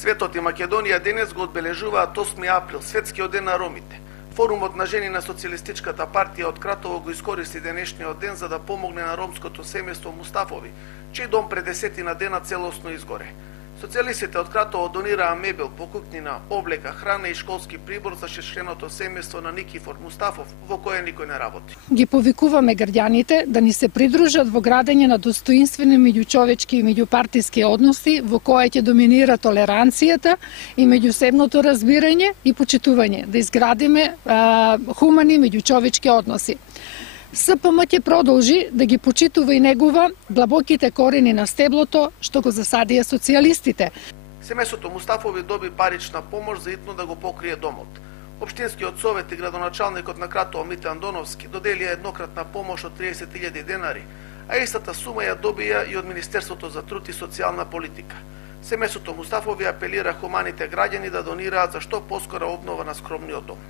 Светот и Македонија денес го одбележуваат 8 април, светскиот ден на ромите. Форумот на жени на Социјалистичката партија од Кратово го искористи денешниот ден за да помогне на ромското семејство Мустафови, чиј дом пред десетина дена целосно изгоре. Социјалистите од Кратово донираа мебел, покупнина, облека, храна и школски прибор за шестчленото семејство на Никифор Мустафов, во кое никој не работи. Ги повикуваме граѓаните да ни се придружат во градење на достоинствени меѓучовечки и меѓупартиски односи во кои ќе доминира толеранцијата и меѓусебното разбирање и почитување, да изградиме хумани меѓучовечки односи. СПМ ќе продолжи да ги почитува и негува длабоките корени на стеблото што го засадија социјалистите. Семејството Мустафови доби парична помош за итно да го покрие домот. Општинскиот совет и градоначалникот на Кратово Мите Андоновски доделија еднократна помош од 30.000 денари, а истата сума ја добија и од Министерството за труд и социјална политика. Семејството Мустафови апелира хуманите граѓани да донираат за што поскора обнова на скромниот дом.